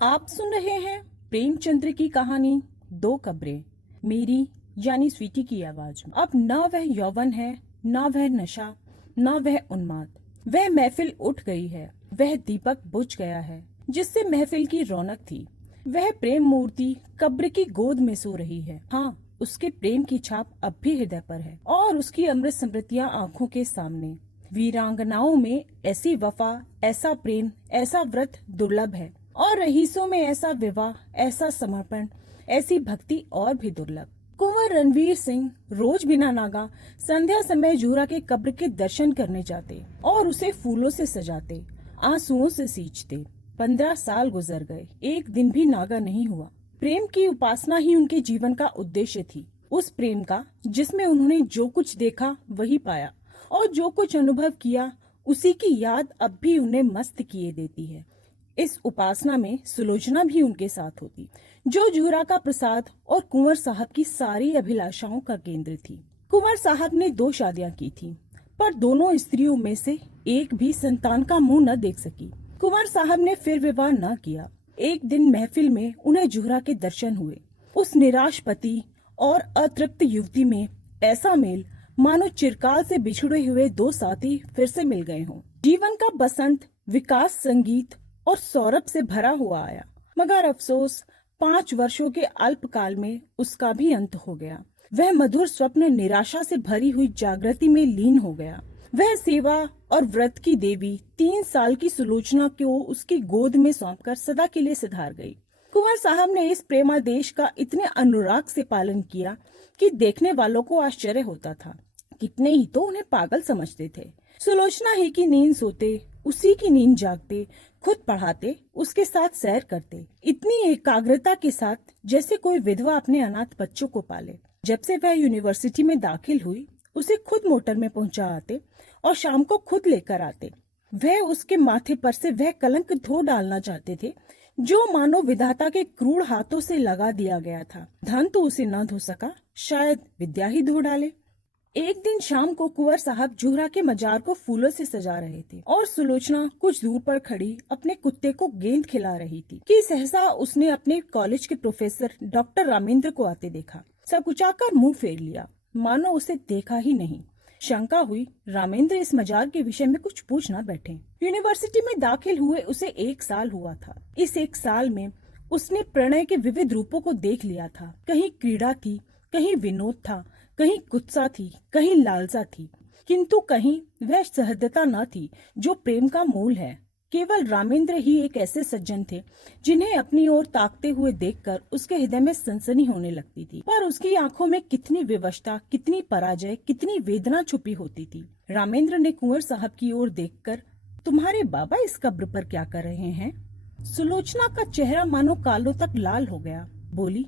आप सुन रहे हैं प्रेमचंद्र की कहानी दो कब्रें। मेरी यानी स्वीटी की आवाज में। अब न वह यौवन है, न वह नशा, न वह उन्माद। वह महफिल उठ गई है, वह दीपक बुझ गया है जिससे महफिल की रौनक थी। वह प्रेम मूर्ति कब्र की गोद में सो रही है। हाँ, उसके प्रेम की छाप अब भी हृदय पर है और उसकी अमृत स्मृतियां आंखों के सामने। वीरांगनाओं में ऐसी वफा, ऐसा प्रेम, ऐसा व्रत दुर्लभ है और रईसों में ऐसा विवाह, ऐसा समर्पण, ऐसी भक्ति और भी दुर्लभ। कुंवर रणवीर सिंह रोज बिना नागा संध्या समय जूरा के कब्र के दर्शन करने जाते और उसे फूलों से सजाते, आंसुओं से सींचते। 15 साल गुजर गए, एक दिन भी नागा नहीं हुआ। प्रेम की उपासना ही उनके जीवन का उद्देश्य थी। उस प्रेम का जिसमें उन्होंने जो कुछ देखा वही पाया और जो कुछ अनुभव किया उसी की याद अब भी उन्हें मस्त किए देती है। इस उपासना में सुलोचना भी उनके साथ होती, जो जूरा का प्रसाद और कुंवर साहब की सारी अभिलाषाओं का केंद्र थी। कुंवर साहब ने 2 शादियां की थी, पर दोनों स्त्रियों में से एक भी संतान का मुंह न देख सकी। कुंवर साहब ने फिर विवाह न किया। एक दिन महफिल में उन्हें जूरा के दर्शन हुए। उस निराश पति और अतृप्त युवती में ऐसा मेल मानो चिरकाल से बिछड़े हुए 2 साथी फिर से मिल गए हों। जीवन का बसंत विकास, संगीत और सौरभ से भरा हुआ आया, मगर अफसोस 5 वर्षों के अल्पकाल में उसका भी अंत हो गया। वह मधुर स्वप्न निराशा से भरी हुई जागृति में लीन हो गया। वह सेवा और व्रत की देवी 3 साल की सुलोचना को उसकी गोद में सौंपकर सदा के लिए सिधार गई। कुंवर साहब ने इस प्रेमादेश का इतने अनुराग से पालन किया कि देखने वालों को आश्चर्य होता था। कितने ही तो उन्हें पागल समझते थे। सुलोचना ही की नींद सोते, उसी की नींद जागते, खुद पढ़ाते, उसके साथ सैर करते, इतनी एकाग्रता के साथ जैसे कोई विधवा अपने अनाथ बच्चों को पाले। जब से वह यूनिवर्सिटी में दाखिल हुई, उसे खुद मोटर में पहुंचा आते और शाम को खुद लेकर आते। वह उसके माथे पर से वह कलंक धो डालना चाहते थे जो मानो विधाता के क्रूर हाथों से लगा दिया गया था। धन तो उसे न धो सका, शायद विद्या ही धो डाले। एक दिन शाम को कुंवर साहब जूरा के मजार को फूलों से सजा रहे थे और सुलोचना कुछ दूर पर खड़ी अपने कुत्ते को गेंद खिला रही थी कि सहसा उसने अपने कॉलेज के प्रोफेसर डॉक्टर रामेंद्र को आते देखा। सकुचाकर मुंह फेर लिया, मानो उसे देखा ही नहीं। शंका हुई, रामेंद्र इस मजार के विषय में कुछ पूछ न बैठे। यूनिवर्सिटी में दाखिल हुए उसे 1 साल हुआ था। इस 1 साल में उसने प्रणय के विविध रूपों को देख लिया था। कहीं क्रीड़ा थी, कहीं विनोद था, कहीं कुत्सा थी, कहीं लालसा थी, किंतु कहीं वह सहजता न थी जो प्रेम का मूल है। केवल रामेंद्र ही एक ऐसे सज्जन थे जिन्हें अपनी ओर ताकते हुए देखकर उसके हृदय में सनसनी होने लगती थी। पर उसकी आंखों में कितनी विवशता, कितनी पराजय, कितनी वेदना छुपी होती थी। रामेंद्र ने कुंवर साहब की ओर देखकर, तुम्हारे बाबा इस कब्र पर क्या कर रहे हैं? सुलोचना का चेहरा मानो कालों तक लाल हो गया। बोली,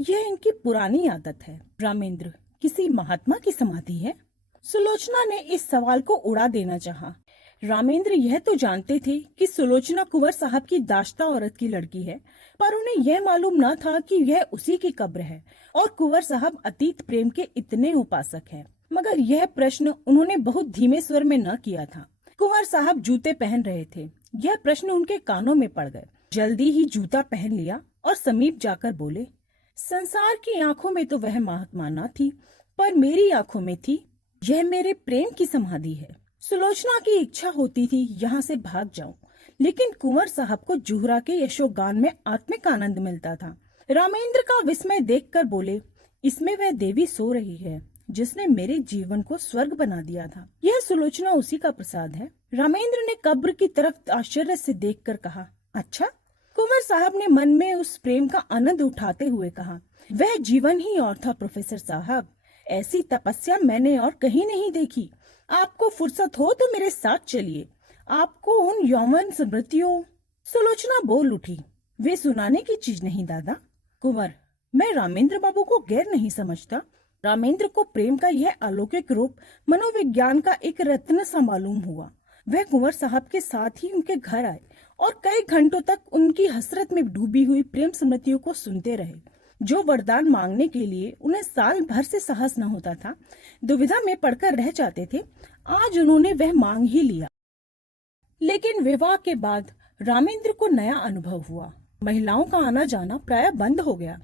यह इनकी पुरानी आदत है। रामेंद्र, किसी महात्मा की समाधि है? सुलोचना ने इस सवाल को उड़ा देना चाहा। रामेंद्र यह तो जानते थे कि सुलोचना कुंवर साहब की दाश्ता औरत की लड़की है, पर उन्हें यह मालूम न था कि यह उसी की कब्र है और कुंवर साहब अतीत प्रेम के इतने उपासक हैं। मगर यह प्रश्न उन्होंने बहुत धीमे स्वर में न किया था। कुंवर साहब जूते पहन रहे थे। यह प्रश्न उनके कानों में पड़ गए। जल्दी ही जूता पहन लिया और समीप जाकर बोले, संसार की आंखों में तो वह महात्मा न थी, पर मेरी आंखों में थी। यह मेरे प्रेम की समाधि है। सुलोचना की इच्छा होती थी यहाँ से भाग जाऊं, लेकिन कुंवर साहब को जूरा के यशोगान में आत्मिक आनंद मिलता था। रामेंद्र का विस्मय देखकर बोले, इसमें वह देवी सो रही है जिसने मेरे जीवन को स्वर्ग बना दिया था। यह सुलोचना उसी का प्रसाद है। रामेंद्र ने कब्र की तरफ आश्चर्य से देखकर कहा, अच्छा? कुंवर साहब ने मन में उस प्रेम का आनंद उठाते हुए कहा, वह जीवन ही और था प्रोफेसर साहब। ऐसी तपस्या मैंने और कहीं नहीं देखी। आपको फुर्सत हो तो मेरे साथ चलिए, आपको उन यौवन स्मृतियों। सुलोचना बोल उठी, वे सुनाने की चीज नहीं दादा। कुंवर, मैं रामेंद्र बाबू को गैर नहीं समझता। रामेंद्र को प्रेम का यह अलौकिक रूप मनोविज्ञान का एक रत्न सा मालूम हुआ। वह कुंवर साहब के साथ ही उनके घर आए और कई घंटों तक उनकी हसरत में डूबी हुई प्रेम स्मृतियों को सुनते रहे। जो वरदान मांगने के लिए उन्हें साल भर से साहस न होता था, दुविधा में पड़कर रह जाते थे, आज उन्होंने वह मांग ही लिया। लेकिन विवाह के बाद रामेंद्र को नया अनुभव हुआ। महिलाओं का आना जाना प्राय बंद हो गया।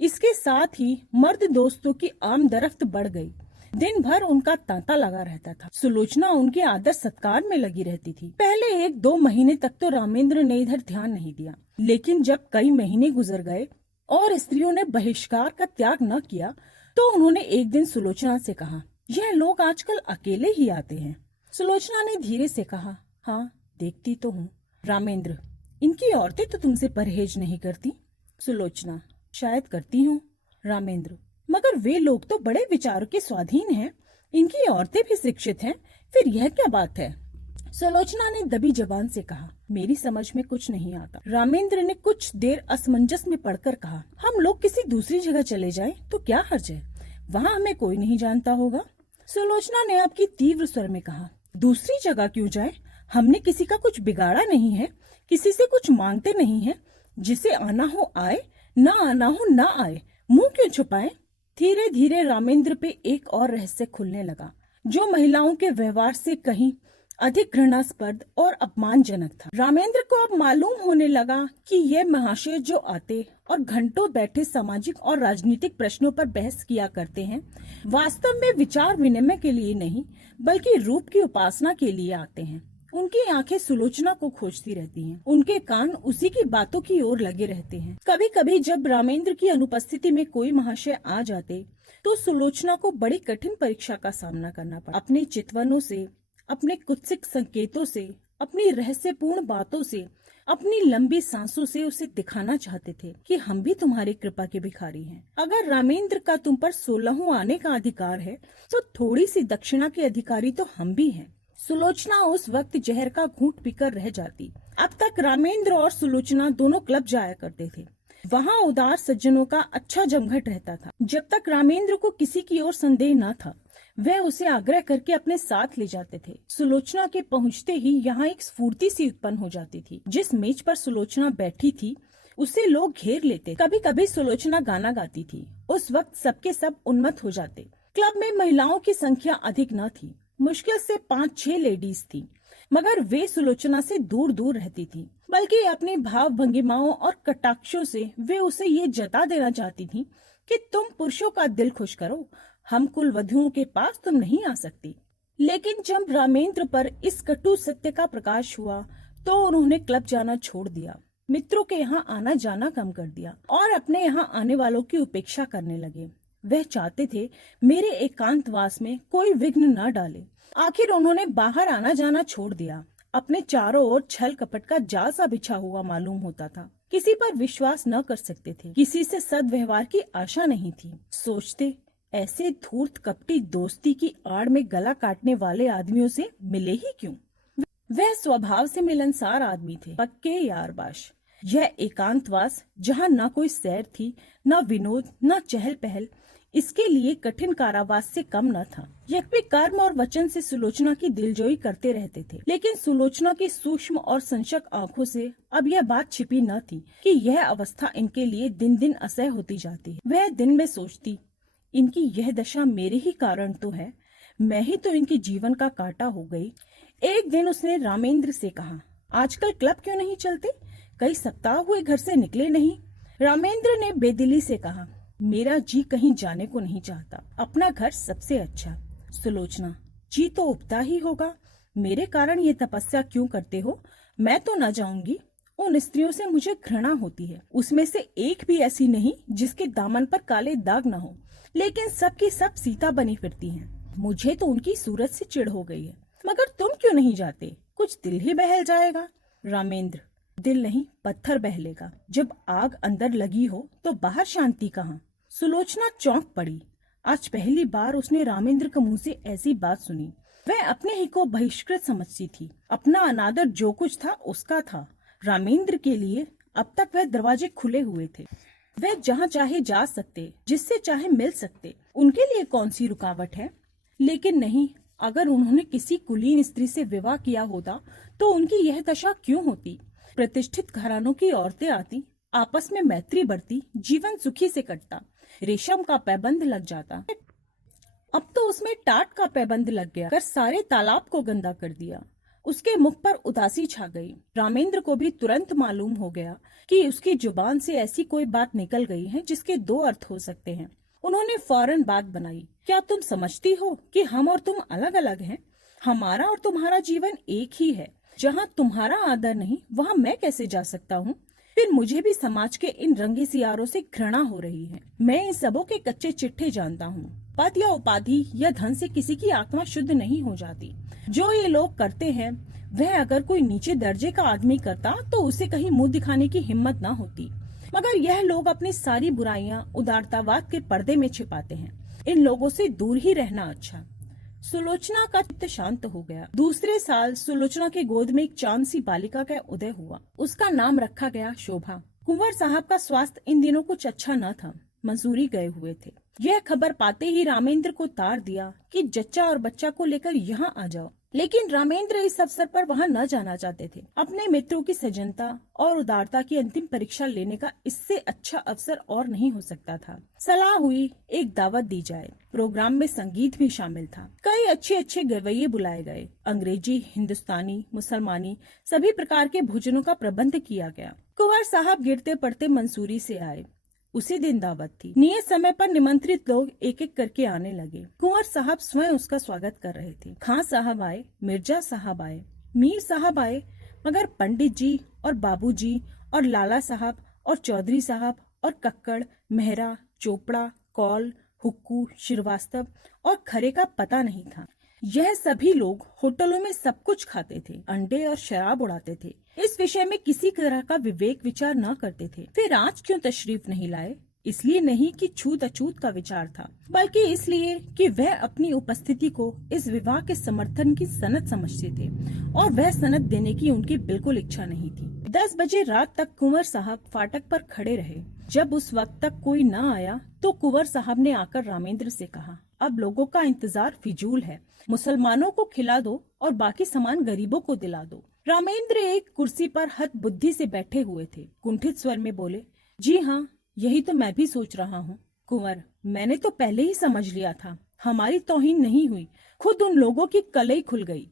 इसके साथ ही मर्द दोस्तों की आमदरफ्त बढ़ गई। दिन भर उनका तांता लगा रहता था। सुलोचना उनके आदर सत्कार में लगी रहती थी। पहले 1-2 महीने तक तो रामेंद्र ने इधर ध्यान नहीं दिया, लेकिन जब कई महीने गुजर गए और स्त्रियों ने बहिष्कार का त्याग न किया, तो उन्होंने एक दिन सुलोचना से कहा, यह लोग आजकल अकेले ही आते हैं। सुलोचना ने धीरे से कहा, हाँ देखती तो हूँ। रामेंद्र, इनकी औरतें तो तुमसे परहेज नहीं करती। सुलोचना, शायद करती हूँ। रामेंद्र, मगर वे लोग तो बड़े विचारों के स्वाधीन हैं, इनकी औरतें भी शिक्षित हैं, फिर यह क्या बात है? सुलोचना ने दबी जबान से कहा, मेरी समझ में कुछ नहीं आता। रामेंद्र ने कुछ देर असमंजस में पड़कर कहा, हम लोग किसी दूसरी जगह चले जाएं तो क्या हर्ज है, वहाँ हमें कोई नहीं जानता होगा। सुलोचना ने आपकी तीव्र स्वर में कहा, दूसरी जगह क्यों जाएं? हमने किसी का कुछ बिगाड़ा नहीं है, किसी से कुछ मांगते नहीं है। जिसे आना हो आए, ना आना हो ना आए, मुंह क्यों छुपाएं? धीरे धीरे रामेंद्र पे एक और रहस्य खुलने लगा, जो महिलाओं के व्यवहार से कहीं अधिक घृणास्पद और अपमानजनक था। रामेंद्र को अब मालूम होने लगा कि ये महाशय जो आते और घंटों बैठे सामाजिक और राजनीतिक प्रश्नों पर बहस किया करते हैं, वास्तव में विचार विनिमय के लिए नहीं, बल्कि रूप की उपासना के लिए आते हैं। उनकी आंखें सुलोचना को खोजती रहती हैं, उनके कान उसी की बातों की ओर लगे रहते हैं। कभी कभी जब रामेंद्र की अनुपस्थिति में कोई महाशय आ जाते, तो सुलोचना को बड़ी कठिन परीक्षा का सामना करना पड़ा। अपने चितवनों से, अपने कुत्सित संकेतों से, अपनी रहस्यपूर्ण बातों से, अपनी लंबी सांसों से उसे दिखाना चाहते थे कि हम भी तुम्हारी कृपा के भिखारी हैं। अगर रामेंद्र का तुम पर 16वां आने का अधिकार है, तो थोड़ी सी दक्षिणा के अधिकारी तो हम भी हैं। सुलोचना उस वक्त जहर का घूंट पीकर रह जाती। अब तक रामेंद्र और सुलोचना दोनों क्लब जाया करते थे। वहाँ उदार सज्जनों का अच्छा जमघट रहता था। जब तक रामेंद्र को किसी की ओर संदेह न था, वह उसे आग्रह करके अपने साथ ले जाते थे। सुलोचना के पहुँचते ही यहाँ एक स्फूर्ति सी उत्पन्न हो जाती थी। जिस मेज पर सुलोचना बैठी थी, उसे लोग घेर लेते। कभी कभी सुलोचना गाना गाती थी। उस वक्त सबके सब उन्मत्त हो जाते। क्लब में महिलाओं की संख्या अधिक न थी, मुश्किल से 5-6 लेडीज थी, मगर वे सुलोचना से दूर दूर रहती थी। बल्कि अपने भाव भंगिमाओं और कटाक्षों से वे उसे ये जता देना चाहती थी कि तुम पुरुषों का दिल खुश करो, हम कुल वधुओं के पास तुम नहीं आ सकती। लेकिन जब रामेंद्र पर इस कटु सत्य का प्रकाश हुआ, तो उन्होंने क्लब जाना छोड़ दिया, मित्रों के यहाँ आना जाना कम कर दिया और अपने यहाँ आने वालों की उपेक्षा करने लगे। वह चाहते थे मेरे एकांतवास में कोई विघ्न न डाले। आखिर उन्होंने बाहर आना जाना छोड़ दिया। अपने चारों ओर छल कपट का जाल सा बिछा हुआ मालूम होता था। किसी पर विश्वास न कर सकते थे, किसी से सद्व्यवहार की आशा नहीं थी। सोचते, ऐसे धूर्त कपटी दोस्ती की आड़ में गला काटने वाले आदमियों से मिले ही क्यों। वह स्वभाव से मिलनसार आदमी थे, पक्के यारबाश। यह एकांतवास, जहाँ न कोई सैर थी, न विनोद, न चहल पहल, इसके लिए कठिन कारावास से कम न था। यद्यपि कर्म और वचन से सुलोचना की दिलजोई करते रहते थे, लेकिन सुलोचना की सूक्ष्म और संशक आंखों से अब यह बात छिपी न थी कि यह अवस्था इनके लिए दिन दिन असह्य होती जाती है। वह दिन में सोचती, इनकी यह दशा मेरे ही कारण तो है, मैं ही तो इनके जीवन का कांटा हो गई। एक दिन उसने रामेंद्र से कहा, आजकल क्लब क्यों नहीं चलते? कई सप्ताह हुए घर से निकले नहीं। रामेंद्र ने बेदिली से कहा, मेरा जी कहीं जाने को नहीं चाहता, अपना घर सबसे अच्छा। सुलोचना, जी तो उबता ही होगा, मेरे कारण ये तपस्या क्यों करते हो? मैं तो न जाऊंगी। उन स्त्रियों से मुझे घृणा होती है, उसमें से एक भी ऐसी नहीं जिसके दामन पर काले दाग न हो, लेकिन सब की सब सीता बनी फिरती हैं। मुझे तो उनकी सूरत से चिढ़ हो गई है। मगर तुम क्यों नहीं जाते? कुछ दिल ही बहल जाएगा। रामेंद्र, दिल नहीं पत्थर बहलेगा। जब आग अंदर लगी हो तो बाहर शांति कहाँ? सुलोचना चौंक पड़ी। आज पहली बार उसने रामेंद्र के मुंह से ऐसी बात सुनी। वह अपने ही को बहिष्कृत समझती थी। अपना अनादर जो कुछ था उसका था। रामेंद्र के लिए अब तक वह दरवाजे खुले हुए थे। वह जहाँ चाहे जा सकते, जिससे चाहे मिल सकते, उनके लिए कौन सी रुकावट है? लेकिन नहीं, अगर उन्होंने किसी कुलीन स्त्री से विवाह किया होता तो उनकी यह दशा क्यों होती? प्रतिष्ठित घरानों की औरतें आती, आपस में मैत्री बढ़ती, जीवन सुखी से कटता, रेशम का पैबंद लग जाता। अब तो उसमें टाट का पैबंद लग गया, कर सारे तालाब को गंदा कर दिया। उसके मुख पर उदासी छा गई। रामेंद्र को भी तुरंत मालूम हो गया कि उसकी जुबान से ऐसी कोई बात निकल गई है जिसके दो अर्थ हो सकते हैं। उन्होंने फौरन बात बनाई, क्या तुम समझती हो कि हम और तुम अलग अलग हैं? हमारा और तुम्हारा जीवन एक ही है। जहाँ तुम्हारा आदर नहीं वहाँ मैं कैसे जा सकता हूँ? फिर मुझे भी समाज के इन रंगे सियारों से घृणा हो रही है। मैं इन सबों के कच्चे चिट्ठे जानता हूँ। पद या उपाधि या धन से किसी की आत्मा शुद्ध नहीं हो जाती। जो ये लोग करते हैं वह अगर कोई नीचे दर्जे का आदमी करता तो उसे कहीं मुंह दिखाने की हिम्मत न होती, मगर यह लोग अपनी सारी बुराइयां उदारतावाद के पर्दे में छिपाते हैं। इन लोगों से दूर ही रहना अच्छा। सुलोचना का चित्त शांत हो गया। दूसरे साल सुलोचना के गोद में एक चांद सी बालिका का उदय हुआ। उसका नाम रखा गया शोभा। कुंवर साहब का स्वास्थ्य इन दिनों कुछ अच्छा न था, मंसूरी गए हुए थे। यह खबर पाते ही रामेंद्र को तार दिया कि जच्चा और बच्चा को लेकर यहाँ आ जाओ। लेकिन रामेंद्र इस अवसर पर वहाँ न जाना चाहते थे। अपने मित्रों की सज्जनता और उदारता की अंतिम परीक्षा लेने का इससे अच्छा अवसर और नहीं हो सकता था। सलाह हुई एक दावत दी जाए। प्रोग्राम में संगीत भी शामिल था। कई अच्छे अच्छे गवैये बुलाए गए। अंग्रेजी, हिंदुस्तानी, मुसलमानी सभी प्रकार के भोजनों का प्रबंध किया गया। कुंवर साहब गिरते पड़ते मंसूरी से आए। उसी दिन दावत थी। नियत समय पर निमंत्रित लोग एक एक करके आने लगे। कुंवर साहब स्वयं उसका स्वागत कर रहे थे। खां साहब आए, मिर्जा साहब आए, मीर साहब आए, मगर पंडित जी और बाबूजी और लाला साहब और चौधरी साहब और कक्कड़, मेहरा, चोपड़ा, कौल, हुक्कू, श्रीवास्तव और खरे का पता नहीं था। यह सभी लोग होटलों में सब कुछ खाते थे, अंडे और शराब उड़ाते थे। इस विषय में किसी तरह का विवेक विचार न करते थे। फिर आज क्यों तशरीफ नहीं लाए? इसलिए नहीं कि छूत अछूत का विचार था, बल्कि इसलिए कि वह अपनी उपस्थिति को इस विवाह के समर्थन की सनद समझते थे और वह सनद देने की उनकी बिल्कुल इच्छा नहीं थी। 10 बजे रात तक कुंवर साहब फाटक पर खड़े रहे। जब उस वक्त तक कोई न आया तो कुंवर साहब ने आकर रामेंद्र से कहा, अब लोगों का इंतजार फिजूल है। मुसलमानों को खिला दो और बाकी सामान गरीबों को दिला दो। रामेंद्र एक कुर्सी पर हत बुद्धि से बैठे हुए थे। कुंठित स्वर में बोले, जी हाँ, यही तो मैं भी सोच रहा हूँ। कुंवर, मैंने तो पहले ही समझ लिया था। हमारी तौहीन नहीं हुई, खुद उन लोगों की कलई खुल गई।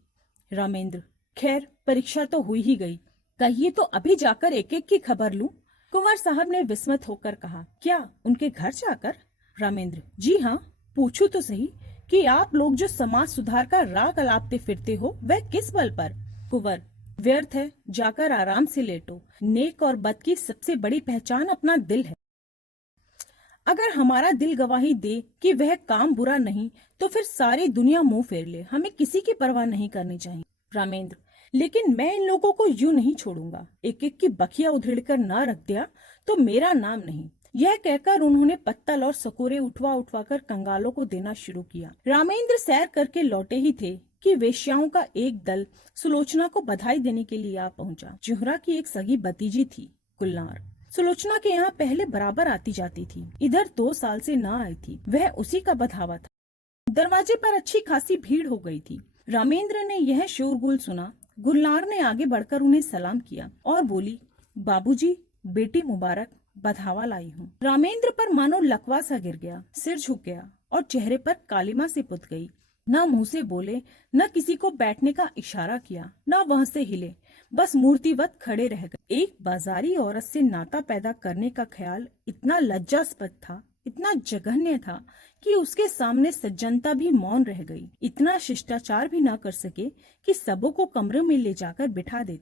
रामेंद्र, खैर परीक्षा तो हुई ही गई। कहिए तो अभी जाकर एक एक की खबर लूं। कुंवर साहब ने विस्मित होकर कहा, क्या उनके घर जाकर? रामेंद्र, जी हाँ, पूछू तो सही कि आप लोग जो समाज सुधार का राग अलापते फिरते हो वह किस बल पर? कुंवर, व्यर्थ है, जाकर आराम से लेटो। नेक और बद की सबसे बड़ी पहचान अपना दिल है। अगर हमारा दिल गवाही दे कि वह काम बुरा नहीं तो फिर सारी दुनिया मुंह फेर ले, हमें किसी की परवाह नहीं करनी चाहिए। रामेंद्र, लेकिन मैं इन लोगों को यूं नहीं छोड़ूंगा। एक एक की बखिया उधेड़ कर न रख दिया तो मेरा नाम नहीं। यह कहकर उन्होंने पत्तल और सकोरे उठवा उठवा कर कंगालों को देना शुरू किया। रामेंद्र सैर करके लौटे ही थे कि वेश्याओं का एक दल सुलोचना को बधाई देने के लिए आ पहुंचा। जुहरा की एक सगी भतीजी थी, गुलनार। सुलोचना के यहाँ पहले बराबर आती जाती थी। इधर 2 साल से न आई थी। वह उसी का बधावा था। दरवाजे पर अच्छी खासी भीड़ हो गई थी। रामेंद्र ने यह शोरगुल सुना। गुलनार ने आगे बढ़कर उन्हें सलाम किया और बोली, बाबूजी, बेटी मुबारक, बधावा लाई हूँ। रामेंद्र पर मानो लकवा सा गिर गया। सिर झुक गया और चेहरे पर कालिमा से पुत गई। न मुंह से बोले, न किसी को बैठने का इशारा किया, न वहां से हिले, बस मूर्तिवत खड़े रह गए। एक बाजारी औरत से नाता पैदा करने का ख्याल इतना लज्जास्पद था, इतना जघन्य था कि उसके सामने सज्जनता भी मौन रह गई। इतना शिष्टाचार भी न कर सके कि सबों को कमरे में ले जाकर बिठा दे।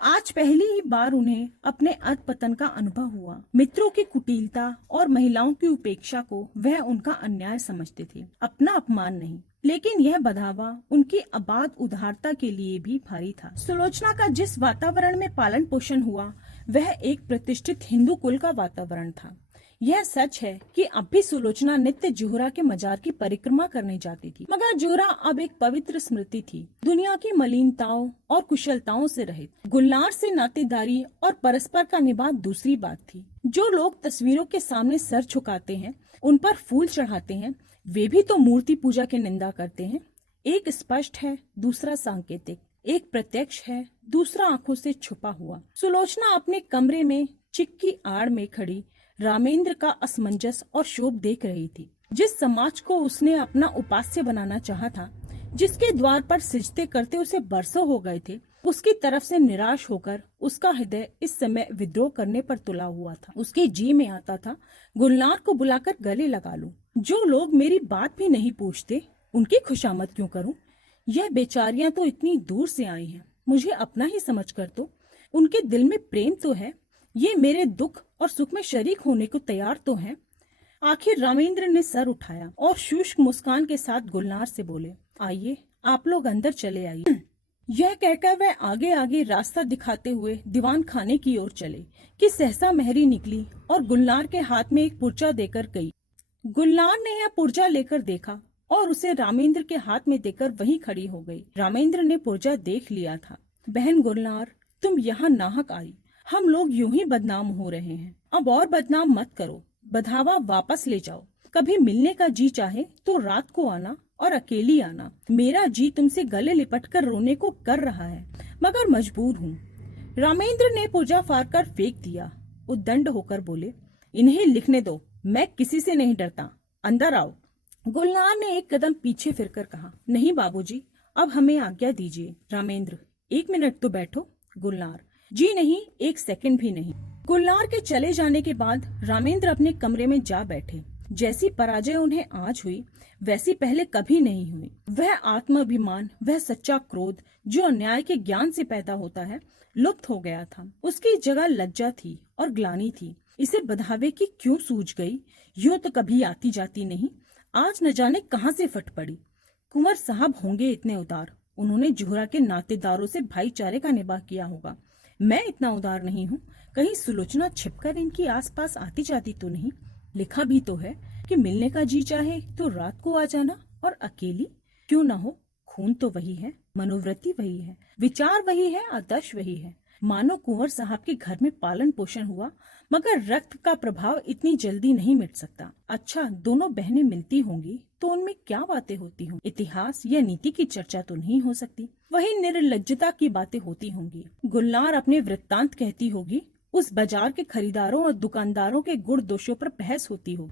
आज पहली ही बार उन्हें अपने अधपतन का अनुभव हुआ। मित्रों की कुटिलता और महिलाओं की उपेक्षा को वह उनका अन्याय समझते थे, अपना अपमान नहीं। लेकिन यह बधावा उनकी अबाध उदारता के लिए भी भारी था। सुलोचना का जिस वातावरण में पालन पोषण हुआ वह एक प्रतिष्ठित हिंदू कुल का वातावरण था। यह सच है कि अब भी सुलोचना नित्य जुहरा के मजार की परिक्रमा करने जाती थी, मगर जुहरा अब एक पवित्र स्मृति थी, दुनिया की मलिनताओं और कुशलताओं से रहित। गुलनार से नातेदारी और परस्पर का निभाव दूसरी बात थी। जो लोग तस्वीरों के सामने सर झुकाते हैं, उन पर फूल चढ़ाते हैं, वे भी तो मूर्ति पूजा की निंदा करते हैं। एक स्पष्ट है, दूसरा सांकेतिक। एक प्रत्यक्ष है, दूसरा आंखों से छुपा हुआ। सुलोचना अपने कमरे में चिक की आड़ में खड़ी रामेंद्र का असमंजस और शोभ देख रही थी। जिस समाज को उसने अपना उपास्य बनाना चाहा था, जिसके द्वार पर सिजदे करते उसे बरसों हो गए थे, उसकी तरफ से निराश होकर उसका हृदय इस समय विद्रोह करने पर तुला हुआ था। उसके जी में आता था गुलनार को बुलाकर गले लगा लूं। जो लोग मेरी बात भी नहीं पूछते उनकी खुशामद क्यों करूं? यह बेचारियां तो इतनी दूर से आई हैं, मुझे अपना ही समझकर तो उनके दिल में प्रेम तो है, ये मेरे दुख और सुख में शरीक होने को तैयार तो हैं। आखिर रामेंद्र ने सर उठाया और शुष्क मुस्कान के साथ गुलनार से बोले, आइए आप लोग अंदर चले आइए। यह कहकर वह आगे आगे रास्ता दिखाते हुए दीवान खाने की ओर चले कि सहसा महरी निकली और गुलनार के हाथ में एक पुर्जा देकर गई। गुलनार ने यह पुर्जा लेकर देखा और उसे रामेंद्र के हाथ में देकर वहीं खड़ी हो गई। रामेंद्र ने पुर्जा देख लिया था। बहन गुलनार, तुम यहाँ नाहक आई, हम लोग यूं ही बदनाम हो रहे हैं, अब और बदनाम मत करो, बधावा वापस ले जाओ। कभी मिलने का जी चाहे तो रात को आना और अकेली आना। मेरा जी तुमसे गले लिपटकर रोने को कर रहा है, मगर मजबूर हूँ। रामेंद्र ने पुर्जा फाड़कर फेंक दिया। उद्दंड होकर बोले, इन्हें लिखने दो, मैं किसी से नहीं डरता, अंदर आओ। गुलनार ने एक कदम पीछे फिरकर कहा, नहीं बाबूजी, अब हमें आज्ञा दीजिए। रामेंद्र, 1 मिनट तो बैठो। गुलनार, जी नहीं, 1 सेकंड भी नहीं। गुलनार के चले जाने के बाद रामेंद्र अपने कमरे में जा बैठे। जैसी पराजय उन्हें आज हुई वैसी पहले कभी नहीं हुई। वह आत्माभिमान, वह सच्चा क्रोध जो अन्याय के ज्ञान से पैदा होता है, लुप्त हो गया था। उसकी जगह लज्जा थी और ग्लानि थी। इसे बधावे की क्यों सूझ गई? यूं तो कभी आती जाती नहीं, आज न जाने कहां से फट पड़ी। कुंवर साहब होंगे इतने उदार, उन्होंने जुहरा के नातेदारों से भाईचारे का निबाह किया होगा। मैं इतना उदार नहीं हूँ, कहीं सुलोचना छिपकर इनकी आसपास आती जाती तो नहीं। लिखा भी तो है कि मिलने का जी चाहे तो रात को आ जाना, और अकेली क्यों ना हो। खून तो वही है, मनोवृत्ति वही है, विचार वही है, आदर्श वही है। मानो कुंवर साहब के घर में पालन पोषण हुआ, मगर रक्त का प्रभाव इतनी जल्दी नहीं मिट सकता। अच्छा, दोनों बहनें मिलती होंगी तो उनमें क्या बातें होती हों? इतिहास या नीति की चर्चा तो नहीं हो सकती, वही निर्लज्जता की बातें होती होंगी। गुलनार अपने वृत्तांत कहती होगी, उस बाजार के खरीदारों और दुकानदारों के गुण दोषों पर बहस होती हो।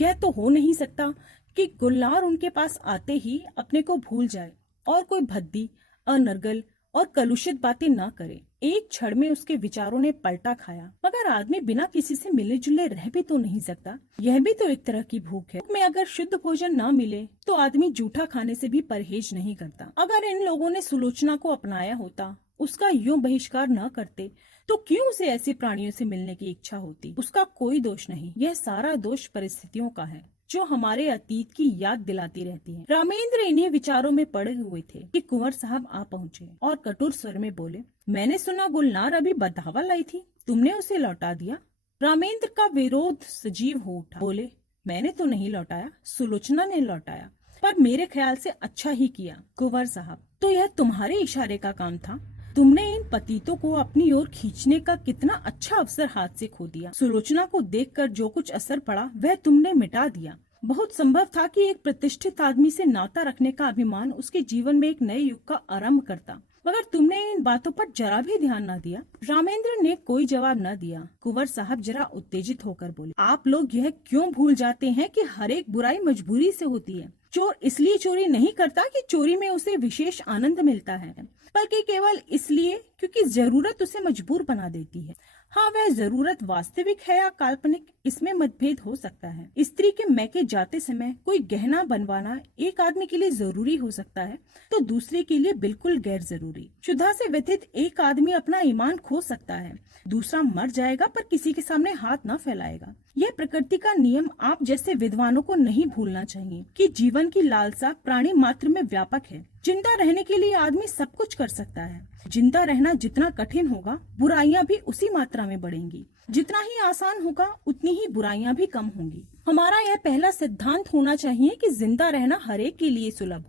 यह तो हो नहीं सकता कि गुलनार उनके पास आते ही अपने को भूल जाए और कोई भद्दी, अनर्गल और कलुषित बातें ना करे। एक क्षण में उसके विचारों ने पलटा खाया। मगर आदमी बिना किसी से मिले जुले रह भी तो नहीं सकता, यह भी तो एक तरह की भूख है। में अगर शुद्ध भोजन ना मिले तो आदमी जूठा खाने से भी परहेज नहीं करता। अगर इन लोगों ने सुलोचना को अपनाया होता, उसका यूं बहिष्कार न करते, तो क्यों उसे ऐसे प्राणियों से मिलने की इच्छा होती? उसका कोई दोष नहीं, यह सारा दोष परिस्थितियों का है जो हमारे अतीत की याद दिलाती रहती है। रामेंद्र इन्हीं विचारों में पड़े हुए थे कि कुंवर साहब आ पहुँचे और कठोर स्वर में बोले, मैंने सुना गुलनार अभी बधावा लाई थी, तुमने उसे लौटा दिया? रामेंद्र का विरोध सजीव हो उठा। बोले, मैंने तो नहीं लौटाया, सुलोचना ने लौटाया, पर मेरे ख्याल से अच्छा ही किया। कुंवर साहब, तो यह तुम्हारे इशारे का काम था। तुमने इन पतितों को अपनी ओर खींचने का कितना अच्छा अवसर हाथ से खो दिया। सुलोचना को देखकर जो कुछ असर पड़ा वह तुमने मिटा दिया। बहुत संभव था कि एक प्रतिष्ठित आदमी से नाता रखने का अभिमान उसके जीवन में एक नए युग का आरंभ करता, मगर तुमने इन बातों पर जरा भी ध्यान न दिया। रामेंद्र ने कोई जवाब न दिया। कुंवर साहब जरा उत्तेजित होकर बोले, आप लोग यह क्यों भूल जाते हैं कि हर एक बुराई मजबूरी से होती है। चोर इसलिए चोरी नहीं करता कि चोरी में उसे विशेष आनंद मिलता है, बल्कि केवल इसलिए क्योंकि जरूरत उसे मजबूर बना देती है। हाँ, वह जरूरत वास्तविक है या काल्पनिक, इसमें मतभेद हो सकता है। स्त्री के मैके जाते समय कोई गहना बनवाना एक आदमी के लिए जरूरी हो सकता है तो दूसरे के लिए बिल्कुल गैर जरूरी। क्षुधा से व्यथित एक आदमी अपना ईमान खो सकता है, दूसरा मर जाएगा पर किसी के सामने हाथ न फैलाएगा। यह प्रकृति का नियम आप जैसे विद्वानों को नहीं भूलना चाहिए कि जीवन की लालसा प्राणी मात्र में व्यापक है। जिंदा रहने के लिए आदमी सब कुछ कर सकता है। जिंदा रहना जितना कठिन होगा, बुराइयां भी उसी मात्रा में बढ़ेंगी। जितना ही आसान होगा, उतनी ही बुराइयां भी कम होंगी। हमारा यह पहला सिद्धांत होना चाहिए कि जिंदा रहना हरेक के लिए सुलभ।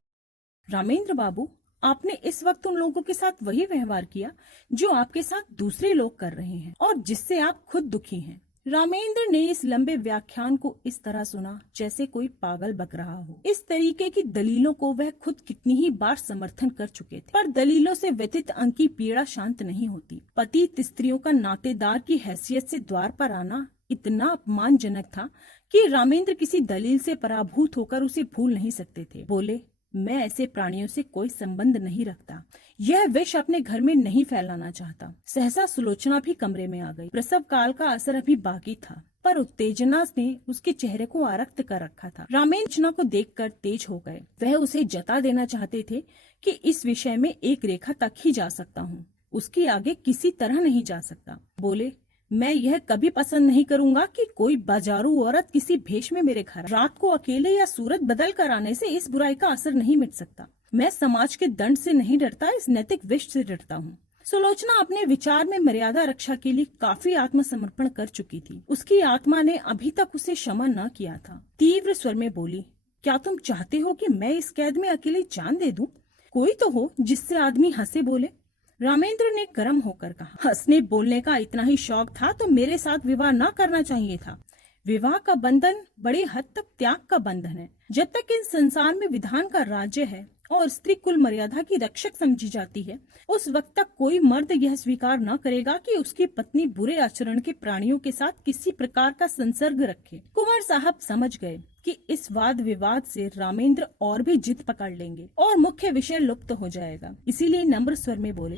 रामेंद्र बाबू, आपने इस वक्त उन लोगों के साथ वही व्यवहार किया जो आपके साथ दूसरे लोग कर रहे हैं और जिससे आप खुद दुखी हैं। रामेंद्र ने इस लंबे व्याख्यान को इस तरह सुना जैसे कोई पागल बक रहा हो। इस तरीके की दलीलों को वह खुद कितनी ही बार समर्थन कर चुके थे, पर दलीलों से व्यथित अंक की पीड़ा शांत नहीं होती। पतित स्त्रियों का नातेदार की हैसियत से द्वार पर आना इतना अपमानजनक था कि रामेंद्र किसी दलील से पराभूत होकर उसे भूल नहीं सकते थे। बोले, मैं ऐसे प्राणियों से कोई संबंध नहीं रखता। यह विष अपने घर में नहीं फैलाना चाहता। सहसा सुलोचना भी कमरे में आ गई। प्रसव काल का असर अभी बाकी था, पर उत्तेजना ने उसके चेहरे को आरक्त कर रखा था। रामेंद्र को देखकर तेज हो गए। वह उसे जता देना चाहते थे कि इस विषय में एक रेखा तक ही जा सकता हूँ, उसके आगे किसी तरह नहीं जा सकता। बोले, मैं यह कभी पसंद नहीं करूंगा कि कोई बाजारू औरत किसी भेष में मेरे घर। रात को अकेले या सूरत बदल कर आने से इस बुराई का असर नहीं मिट सकता। मैं समाज के दंड से नहीं डरता, इस नैतिक विष से डरता हूँ। सुलोचना अपने विचार में मर्यादा रक्षा के लिए काफी आत्मसमर्पण कर चुकी थी। उसकी आत्मा ने अभी तक उसे क्षमा न किया था। तीव्र स्वर में बोली, क्या तुम चाहते हो कि मैं इस कैद में अकेले जान दे दूं? कोई तो हो जिससे आदमी हंसे बोले। रामेंद्र ने गर्म होकर कहा, हंसने बोलने का इतना ही शौक था तो मेरे साथ विवाह न करना चाहिए था। विवाह का बंधन बड़े हद तक त्याग का बंधन है। जब तक इन संसार में विधान का राज्य है और स्त्री कुल मर्यादा की रक्षक समझी जाती है, उस वक्त तक कोई मर्द यह स्वीकार न करेगा कि उसकी पत्नी बुरे आचरण के प्राणियों के साथ किसी प्रकार का संसर्ग रखे। कुंवर साहब समझ गए कि इस वाद विवाद से रामेंद्र और भी जिद पकड़ लेंगे और मुख्य विषय लुप्त हो जाएगा। इसीलिए नम्र स्वर में बोले,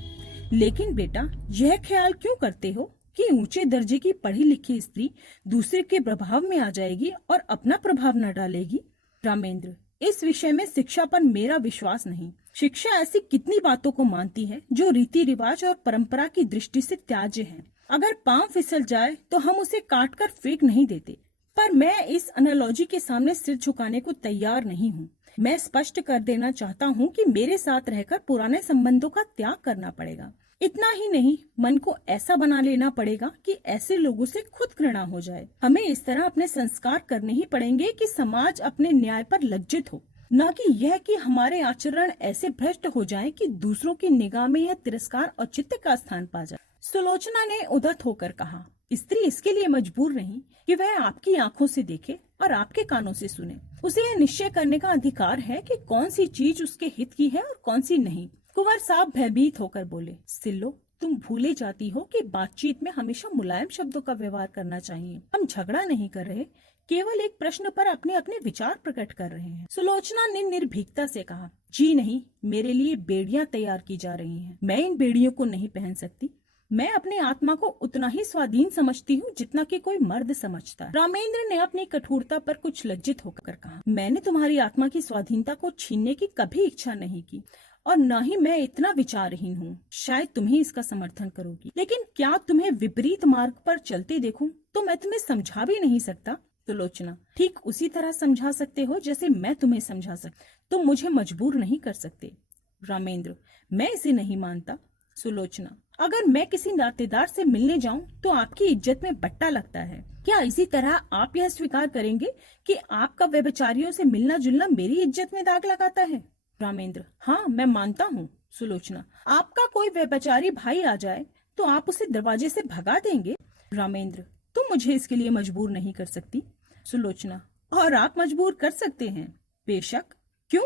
लेकिन बेटा, यह ख्याल क्यों करते हो कि ऊंचे दर्जे की पढ़ी लिखी स्त्री दूसरे के प्रभाव में आ जाएगी और अपना प्रभाव न डालेगी? रामेंद्र, इस विषय में शिक्षा पर मेरा विश्वास नहीं। शिक्षा ऐसी कितनी बातों को मानती है जो रीति रिवाज और परंपरा की दृष्टि से त्याज्य है। अगर पांव फिसल जाए तो हम उसे काट कर फेंक नहीं देते। पर मैं इस एनालॉजी के सामने सिर झुकाने को तैयार नहीं हूँ। मैं स्पष्ट कर देना चाहता हूँ कि मेरे साथ रहकर पुराने संबंधों का त्याग करना पड़ेगा। इतना ही नहीं, मन को ऐसा बना लेना पड़ेगा कि ऐसे लोगों से खुद घृणा हो जाए। हमें इस तरह अपने संस्कार करने ही पड़ेंगे कि समाज अपने न्याय पर लज्जित हो, न कि यह कि हमारे आचरण ऐसे भ्रष्ट हो जाएं कि दूसरों की निगाह में यह तिरस्कार और चित्त का स्थान पा जाए। सुलोचना ने उद्धत होकर कहा, स्त्री इसके लिए मजबूर नहीं कि वह आपकी आंखों से देखे और आपके कानों से सुने। उसे यह निश्चय करने का अधिकार है कि कौन सी चीज उसके हित की है और कौन सी नहीं। कुंवर साहब भयभीत होकर बोले, सिल्लो, तुम भूले जाती हो कि बातचीत में हमेशा मुलायम शब्दों का व्यवहार करना चाहिए। हम झगड़ा नहीं कर रहे, केवल एक प्रश्न पर अपने अपने विचार प्रकट कर रहे हैं। सुलोचना ने निर्भीकता से कहा, जी नहीं, मेरे लिए बेड़ियां तैयार की जा रही हैं। मैं इन बेड़ियों को नहीं पहन सकती। मैं अपने आत्मा को उतना ही स्वाधीन समझती हूँ जितना कि कोई मर्द समझता है। रामेंद्र ने अपनी कठोरता पर कुछ लज्जित होकर कहा, मैंने तुम्हारी आत्मा की स्वाधीनता को छीनने की कभी इच्छा नहीं की और न ही मैं इतना विचारहीन हूँ। शायद तुम ही इसका समर्थन करोगी, लेकिन क्या तुम्हें विपरीत मार्ग पर चलते देखूं तो मैं तुम्हें समझा भी नहीं सकता। सुलोचना, ठीक उसी तरह समझा सकते हो जैसे मैं तुम्हें समझा सकता। तुम मुझे मजबूर नहीं कर सकते। रामेंद्र, मैं इसे नहीं मानता। सुलोचना, अगर मैं किसी नातेदार से मिलने जाऊं तो आपकी इज्जत में बट्टा लगता है। क्या इसी तरह आप यह स्वीकार करेंगे कि आपका व्यभिचारियों से मिलना जुलना मेरी इज्जत में दाग लगाता है? रामेंद्र, हाँ, मैं मानता हूँ। सुलोचना, आपका कोई व्यभिचारी भाई आ जाए तो आप उसे दरवाजे से भगा देंगे? रामेंद्र, तुम मुझे इसके लिए मजबूर नहीं कर सकती। सुलोचना, और आप मजबूर कर सकते हैं। बेशक। क्यों?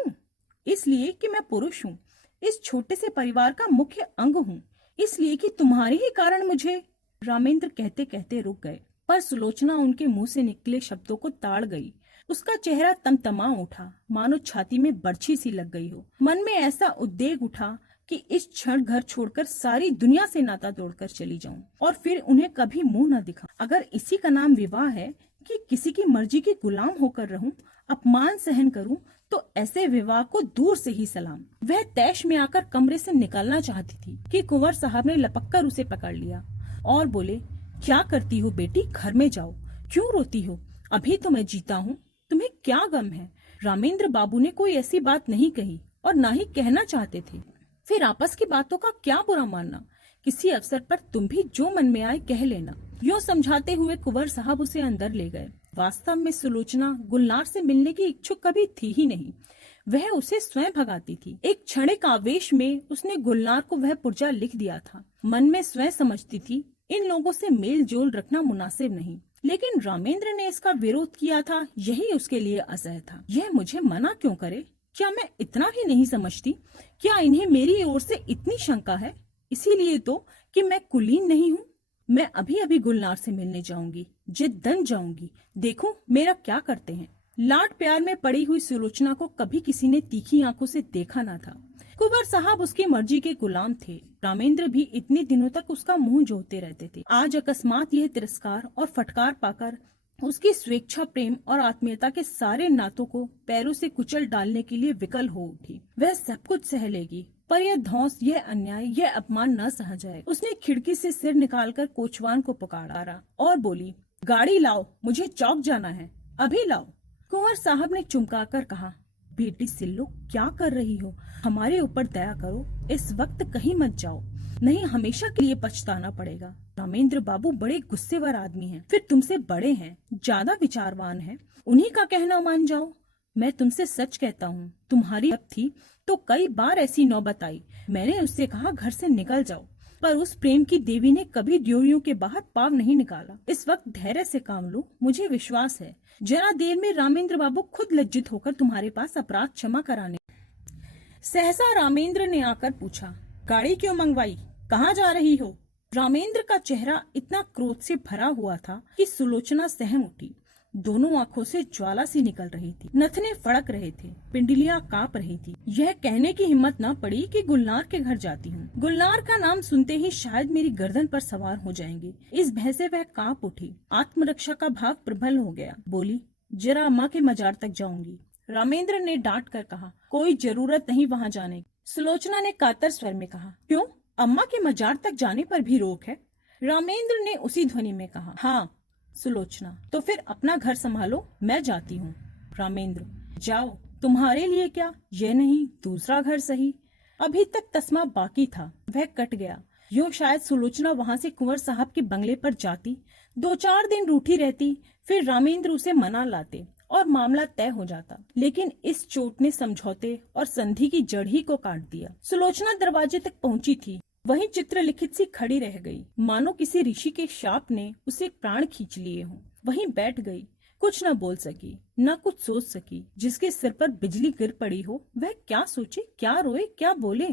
इसलिए कि मैं पुरुष हूँ, इस छोटे से परिवार का मुख्य अंग हूँ, इसलिए कि तुम्हारे ही कारण मुझे। रामेंद्र कहते कहते रुक गए, पर सुलोचना उनके मुंह से निकले शब्दों को ताड़ गई। उसका चेहरा तमतमा उठा, मानो छाती में बर्छी सी लग गई हो। मन में ऐसा उद्वेग उठा कि इस क्षण घर छोड़कर सारी दुनिया से नाता तोड़कर चली जाऊं और फिर उन्हें कभी मुंह न दिखाऊं। अगर इसी का नाम विवाह है कि किसी की मर्जी के गुलाम होकर रहूं, अपमान सहन करूं, तो ऐसे विवाह को दूर से ही सलाम। वह तैश में आकर कमरे से निकलना चाहती थी कि कुंवर साहब ने लपककर उसे पकड़ लिया और बोले, क्या करती हो बेटी, घर में जाओ। क्यों रोती हो? अभी तो मैं जीता हूँ, तुम्हें क्या गम है? रामेंद्र बाबू ने कोई ऐसी बात नहीं कही और ना ही कहना चाहते थे। फिर आपस की बातों का क्या बुरा मानना? किसी अवसर पर तुम भी जो मन में आए कह लेना। यूं समझाते हुए कुंवर साहब उसे अंदर ले गए। वास्तव में सुलोचना गुलनार से मिलने की इच्छुक कभी थी ही नहीं। वह उसे स्वयं भगाती थी। एक क्षणिक आवेश में उसने गुलनार को वह पुर्जा लिख दिया था। मन में स्वयं समझती थी, इन लोगों से मेल जोल रखना मुनासिब नहीं, लेकिन रामेंद्र ने इसका विरोध किया था, यही उसके लिए असह्य था। यह मुझे मना क्यों करे? क्या मैं इतना भी नहीं समझती? क्या इन्हें मेरी ओर से इतनी शंका है? इसीलिए तो कि मैं कुलीन नहीं हूँ। मैं अभी अभी गुलनार से मिलने जाऊंगी, जिद्दन जाऊंगी, देखूं मेरा क्या करते हैं। लाड प्यार में पड़ी हुई सुलोचना को कभी किसी ने तीखी आंखों से देखा न था। कुंवर साहब उसकी मर्जी के गुलाम थे। रामेंद्र भी इतने दिनों तक उसका मुंह जोते रहते थे। आज अकस्मात यह तिरस्कार और फटकार पाकर उसकी स्वेच्छा, प्रेम और आत्मीयता के सारे नातों को पैरों से कुचल डालने के लिए विकल हो उठी। वह सब कुछ सह लेगी, पर यह धौंस, यह अन्याय, यह अपमान न सहा जाए। उसने खिड़की से सिर निकालकर कोचवान को पुकारा और बोली, गाड़ी लाओ, मुझे चौक जाना है, अभी लाओ। कुंवर साहब ने चुमकाकर कहा, बेटी सिल्लो, क्या कर रही हो? हमारे ऊपर दया करो, इस वक्त कहीं मत जाओ, नहीं हमेशा के लिए पछताना पड़ेगा। रामेंद्र बाबू बड़े गुस्सेवर आदमी हैं, फिर तुमसे बड़े हैं, ज्यादा विचारवान हैं, उन्हीं का कहना मान जाओ। मैं तुमसे सच कहता हूँ, तुम्हारी अब थी तो कई बार ऐसी नौबत आई। मैंने उससे कहा घर से निकल जाओ, पर उस प्रेम की देवी ने कभी ड्योरियों के बाहर पाँव नहीं निकाला। इस वक्त धैर्य से काम लो, मुझे विश्वास है जरा देर में रामेंद्र बाबू खुद लज्जित होकर तुम्हारे पास अपराध क्षमा कराने। सहसा रामेंद्र ने आकर पूछा, गाड़ी क्यों मंगवाई, कहाँ जा रही हो? रामेंद्र का चेहरा इतना क्रोध से भरा हुआ था कि सुलोचना सहम उठी। दोनों आंखों से ज्वाला सी निकल रही थी, नथने फड़क रहे थे, पिंडलियां कांप रही थी। यह कहने की हिम्मत न पड़ी कि गुलनार के घर जाती हूँ। गुलनार का नाम सुनते ही शायद मेरी गर्दन पर सवार हो जाएंगे। इस भय से वह कांप उठी। आत्मरक्षा का भाव प्रबल हो गया। बोली, जरा अम्मा के मजार तक जाऊंगी। रामेंद्र ने डांट कर कहा, कोई जरूरत नहीं वहाँ जाने की। सुलोचना ने कातर स्वर में कहा, क्यों, अम्मा के मजार तक जाने पर भी रोक है? रामेंद्र ने उसी ध्वनि में कहा, हाँ। सुलोचना, तो फिर अपना घर संभालो, मैं जाती हूँ। रामेंद्र, जाओ, तुम्हारे लिए क्या, यह नहीं दूसरा घर सही। अभी तक तस्मा बाकी था, वह कट गया। यूं शायद सुलोचना वहाँ से कुंवर साहब के बंगले पर जाती, 2-4 दिन रूठी रहती, फिर रामेंद्र उसे मना लाते और मामला तय हो जाता। लेकिन इस चोट ने समझौते और संधि की जड़ ही को काट दिया। सुलोचना दरवाजे तक पहुंची थी, वहीं चित्रलिखित सी खड़ी रह गई, मानो किसी ऋषि के शाप ने उसे प्राण खींच लिए हों। वहीं बैठ गई, कुछ न बोल सकी, न कुछ सोच सकी। जिसके सिर पर बिजली गिर पड़ी हो, वह क्या सोचे, क्या रोए, क्या बोले?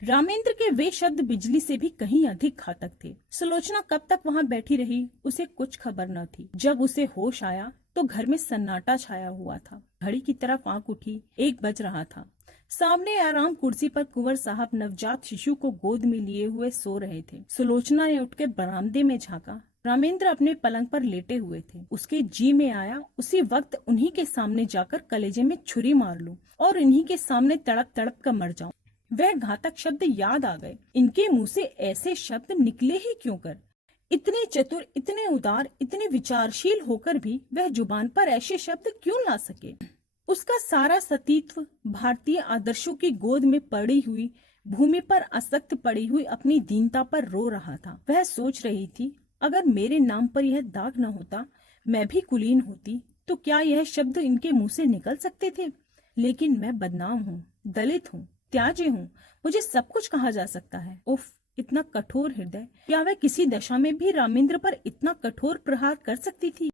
रामेंद्र के वे शब्द बिजली से भी कहीं अधिक घातक थे। सुलोचना कब तक वहाँ बैठी रही, उसे कुछ खबर न थी। जब उसे होश आया तो घर में सन्नाटा छाया हुआ था। घड़ी की तरफ आंख उठी, 1 बज रहा था। सामने आराम कुर्सी पर कुंवर साहब नवजात शिशु को गोद में लिए हुए सो रहे थे। सुलोचना ने उठकर बरामदे में झांका। रामेंद्र अपने पलंग पर लेटे हुए थे। उसके जी में आया उसी वक्त उन्हीं के सामने जाकर कलेजे में छुरी मार लूं और इन्हीं के सामने तड़प तड़प कर मर जाऊं। वह घातक शब्द याद आ गए। इनके मुंह से ऐसे शब्द निकले ही क्यों कर? इतने चतुर, इतने उदार, इतने विचारशील होकर भी वह जुबान पर ऐसे शब्द क्यों ला सके? उसका सारा सतीत्व भारतीय आदर्शों की गोद में पड़ी हुई भूमि पर आसक्त पड़ी हुई अपनी दीनता पर रो रहा था। वह सोच रही थी, अगर मेरे नाम पर यह दाग न होता, मैं भी कुलीन होती, तो क्या यह शब्द इनके मुंह से निकल सकते थे? लेकिन मैं बदनाम हूँ, दलित हूँ, त्याज्य हूँ, मुझे सब कुछ कहा जा सकता है। उफ, इतना कठोर हृदय! क्या वह किसी दशा में भी रामेंद्र पर इतना कठोर प्रहार कर सकती थी?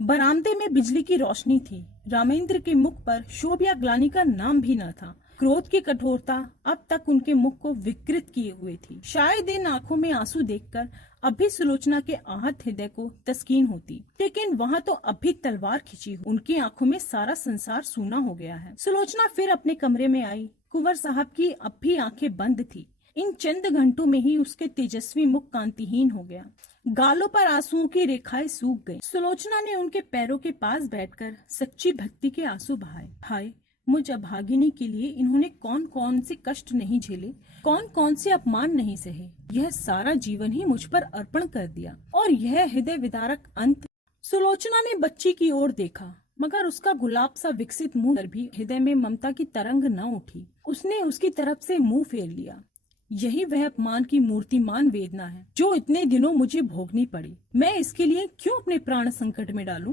बरामदे में बिजली की रोशनी थी। रामेंद्र के मुख पर क्षोभ या ग्लानि का नाम भी न था। क्रोध की कठोरता अब तक उनके मुख को विकृत किए हुए थी। शायद इन आंखों में आंसू देखकर अब भी सुलोचना के आहत हृदय को तस्कीन होती, लेकिन वहाँ तो अब भी तलवार खिंची हुई। उनकी आंखों में सारा संसार सूना हो गया है। सुलोचना फिर अपने कमरे में आई। कुंवर साहब की अब भी आंखें बंद थी। इन चंद घंटों में ही उसके तेजस्वी मुख कांतिहीन हो गया। गालों पर आंसुओं की रेखाएं सूख गईं। सुलोचना ने उनके पैरों के पास बैठकर सच्ची भक्ति के आंसू बहाए। हाय, मुझ अभागिनी के लिए इन्होंने कौन कौन से कष्ट नहीं झेले, कौन कौन से अपमान नहीं सहे। यह सारा जीवन ही मुझ पर अर्पण कर दिया, और यह हृदय विदारक अंत। सुलोचना ने बच्ची की ओर देखा, मगर उसका गुलाब सा विकसित मुंह पर भी हृदय में ममता की तरंग न उठी। उसने उसकी तरफ से मुंह फेर लिया। यही वह अपमान की मूर्तिमान वेदना है जो इतने दिनों मुझे भोगनी पड़ी। मैं इसके लिए क्यों अपने प्राण संकट में डालूं?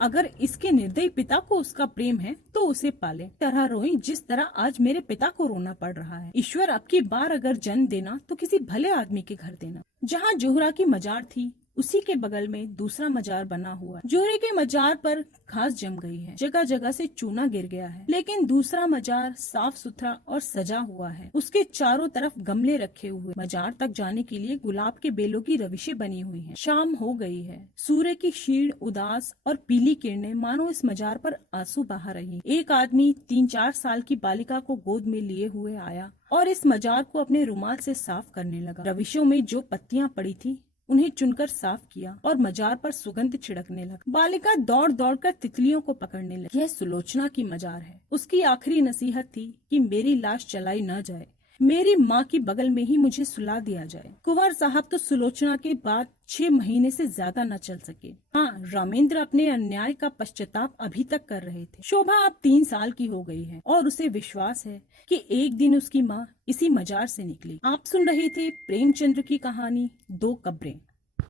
अगर इसके निर्दयी पिता को उसका प्रेम है तो उसे पाले। तरह रोई जिस तरह आज मेरे पिता को रोना पड़ रहा है। ईश्वर, अब की बार अगर जन्म देना तो किसी भले आदमी के घर देना। जहाँ जोहरा की मजार थी उसी के बगल में दूसरा मजार बना हुआ है। जोरे के मजार पर घास जम गई है, जगह जगह से चूना गिर गया है, लेकिन दूसरा मजार साफ सुथरा और सजा हुआ है। उसके चारों तरफ गमले रखे हुए। मजार तक जाने के लिए गुलाब के बेलों की रविशें बनी हुई हैं। शाम हो गई है। सूर्य की क्षीण, उदास और पीली किरणें मानो इस मजार पर आंसू बहा रही। एक आदमी 3-4 साल की बालिका को गोद में लिए हुए आया और इस मजार को अपने रुमाल से साफ करने लगा। रविशों में जो पत्तियां पड़ी थी उन्हें चुनकर साफ किया और मजार पर सुगंध छिड़कने लगा। बालिका दौड़ दौड़ कर तितलियों को पकड़ने लगी। यह सुलोचना की मजार है। उसकी आखिरी नसीहत थी कि मेरी लाश जलाई न जाए, मेरी माँ की बगल में ही मुझे सुला दिया जाए। कुंवर साहब तो सुलोचना के बाद 6 महीने से ज्यादा न चल सके। हाँ, रामेंद्र अपने अन्याय का पश्चाताप अभी तक कर रहे थे। शोभा अब 3 साल की हो गई है और उसे विश्वास है कि एक दिन उसकी माँ इसी मजार से निकली। आप सुन रहे थे प्रेमचंद्र की कहानी 2 कब्रें।